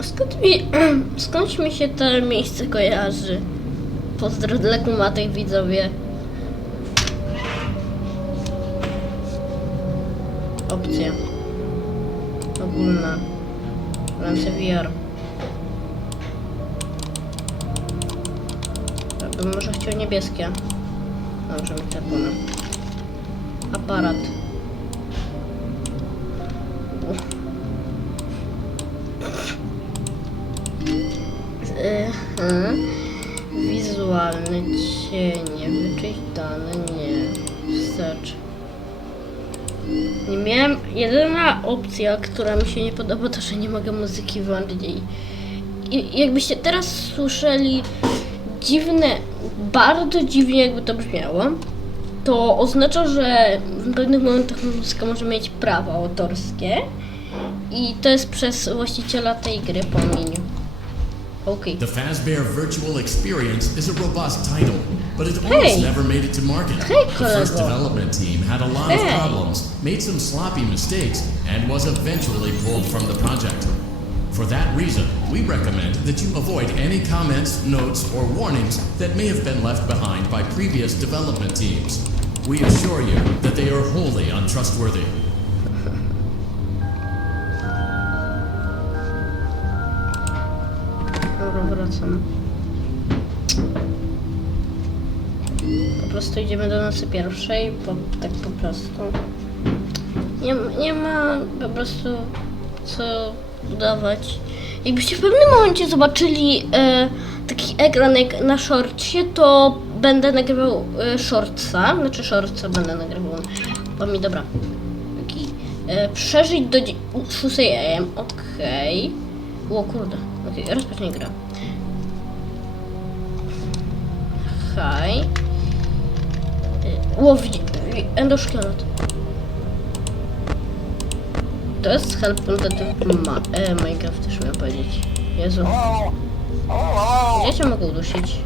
Skąd mi, skąd mi się to miejsce kojarzy? Pozdro dla kumatych widzowie. Opcja. Ogólna. Ręce VR. Bym może chciał niebieskie. Dobrze, mikrofony. Aparat. Mhm. Wizualne cienie, wyczytane, nie. Wstecz. Nie miałem, jedyna opcja, która mi się nie podoba, to że nie mogę muzyki włączyć i, jakbyście teraz słyszeli dziwne, bardzo dziwnie jakby to brzmiało, to oznacza, że w pewnych momentach muzyka może mieć prawa autorskie i to jest przez właściciela tej gry po imieniu. Okej. The Fazbear Virtual Experience is a robust title, but it Hey. almost never made it to market. Hey, the first development team had a lot Hey. of problems, made some sloppy mistakes, and was eventually pulled from the project. For that reason, we recommend that you avoid any comments, notes, or warnings that may have been left behind by previous development teams. We assure you that they are wholly untrustworthy. Dobra, wracam. Po prostu idziemy do nocy pierwszej, po, tak po prostu. Nie, nie ma po prostu co udawać. Jakbyście w pewnym momencie zobaczyli e, taki ekran jak na shortsie, to będę nagrywał e, shortsa, znaczy shortsa będę nagrywał. Bo mi dobra. Taki, e, przeżyć do dzie- 6 am, okej. O kurde, okej, rozpocznij grę. Haj. Y, O, widzi, wi- endoszkielet. To jest help content ma, e, Minecraft też miał powiedzieć. Jezu. Ja cię mogę udusić.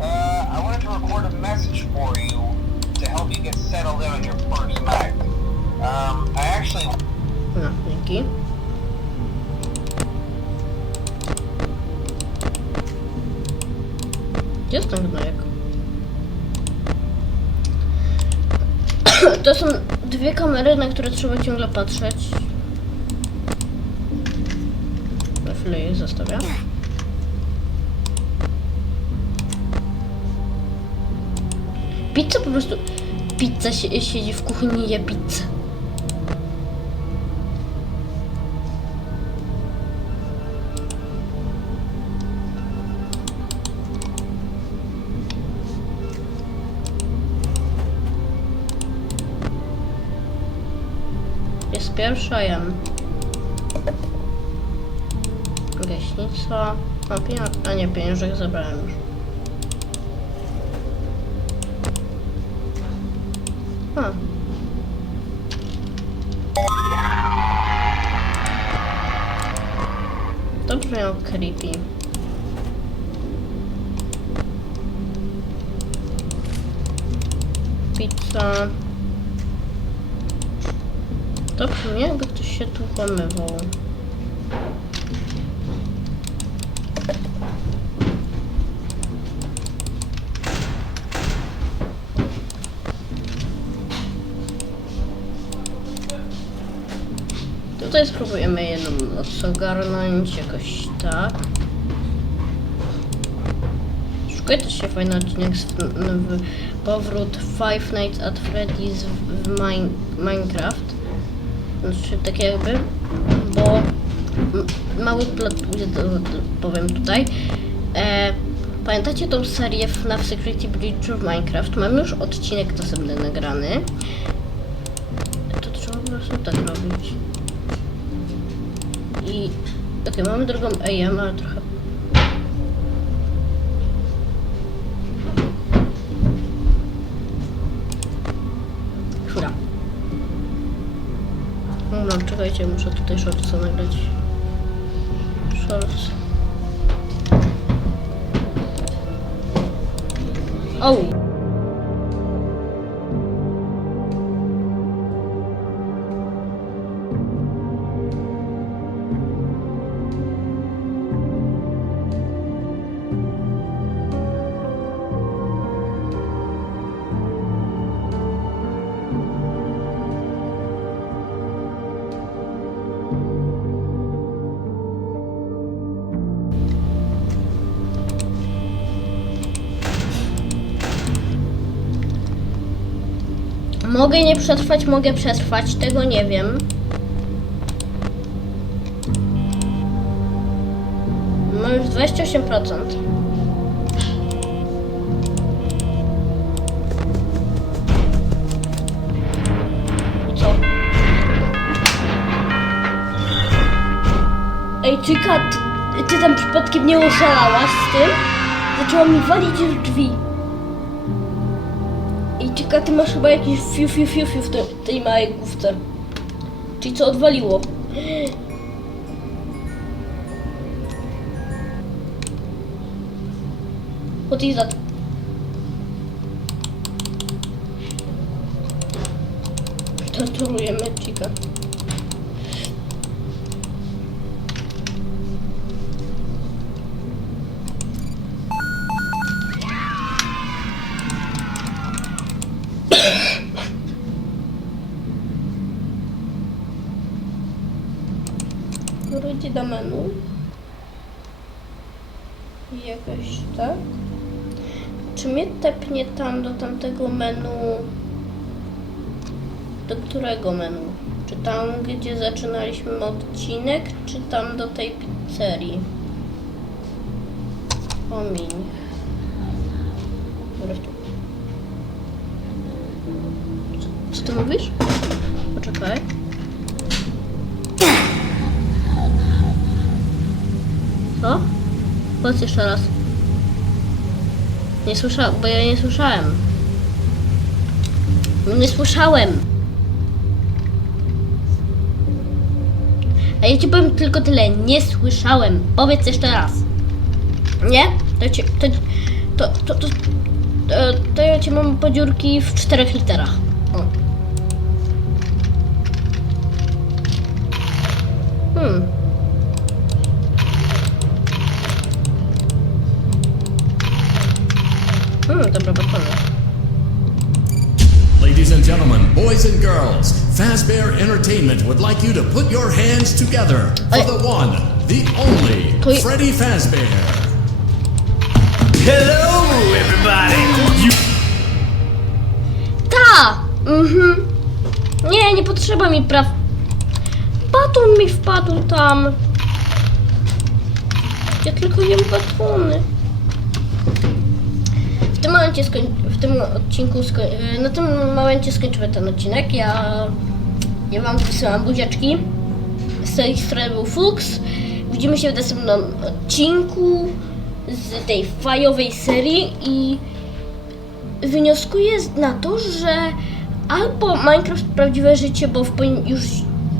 No, dzięki. Gdzie jest ten gnojek? To są dwie kamery, na które trzeba ciągle patrzeć. Na chwilę je zostawiam. Pizza po prostu... Pizza si- siedzi w kuchni i je pizzę. Pierwsza jem. Gaśnica. A, pieniądz, a nie, pieniążek zabrałem już. A. To brzmiało creepy. Pizza. To brzmi jakby ktoś się tu pomywał. Tutaj spróbujemy jedną noc ogarnąć jakoś tak. Szukaj też się fajny odcinek z w, powrót Five Nights at Freddy's w, w mine, Minecraft. Znaczy tak jakby, bo mały plot to powiem tutaj. E, pamiętacie tą serię FNAF Security Breach w Minecraft? Mam już odcinek następny nagrany. To trzeba po prostu tak robić. I okej, mamy drugą AM, ale trochę. Czekajcie, muszę tutaj shortsa nagrać. Shorts. O! Mogę nie przetrwać, mogę przetrwać, tego nie wiem. Mam już 28%. I co? Ej, ty, ty tam przypadkiem nie oszalałaś z tym? Zaczęła mi walić drzwi. Czyka, ty masz chyba jakiś fiu fiu fiu fiu w te, tej małej główce. Czyli co odwaliło? That? Torturujemy Chica. Wróci do menu. Jakoś tak. Czy mnie tepnie tam do tamtego menu? Do którego menu? Czy tam, gdzie zaczynaliśmy odcinek, czy tam do tej pizzerii? Omiń. Co ty mówisz? Poczekaj. Co? Powiedz jeszcze raz. Nie słyszałem, bo ja nie słyszałem. Nie słyszałem. A ja ci powiem tylko tyle. Nie słyszałem. Powiedz jeszcze raz. Nie? To, ci, to, to, to, to, to, to ja ci mam podziurki w czterech literach. Hmm, Ladies and gentlemen, boys and girls, Fazbear Entertainment would like you to put your hands together for the one, the only, Freddy Fazbear. Hello, everybody! You Ta! Mhm. Nie, nie potrzeba mi praw. Baton mi wpadł tam. Ja tylko jem batony. W tym momencie skoń... w tym odcinku skoń... na tym momencie skończymy ten odcinek. Ja ja wam wysyłam buziaczki. Z tej strony był Fuchs. Widzimy się w następnym odcinku z tej fajowej serii i wnioskuję na to, że albo Minecraft Prawdziwe Życie, bo w już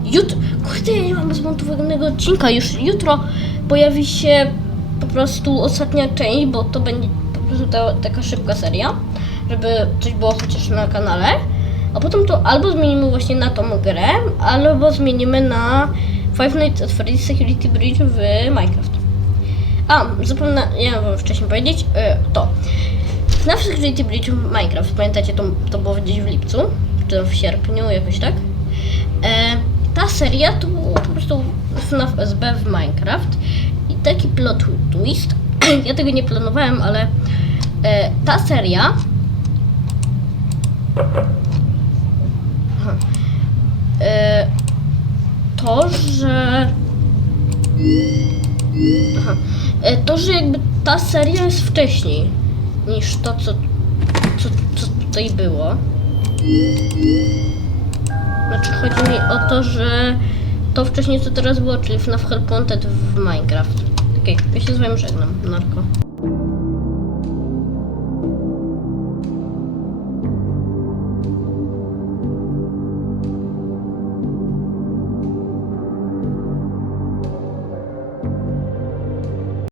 jutro, kurde, ja nie mam zmontowanego odcinka, już jutro pojawi się po prostu ostatnia część, bo to będzie po prostu ta, taka szybka seria, żeby coś było chociaż na kanale, a potem to albo zmienimy właśnie na tą grę, albo zmienimy na Five Nights at Freddy's Security Bridge w Minecraft. A, zapomniałem wam wcześniej powiedzieć, e, to na Security Bridge w Minecraft, pamiętacie, to, to było gdzieś w lipcu, czy w sierpniu, jakoś tak. E, ta seria to po prostu FNAF SB w Minecraft i taki plot twist, ja tego nie planowałem, ale e, ta seria. E, to, że Aha. E, To, że jakby ta seria jest wcześniej niż to, co, co, co tutaj było. Znaczy chodzi mi o to, że to wcześniej co teraz było, czyli FNAF Help Wanted w Minecraft. Okej, ja się z wami żegnam, narko.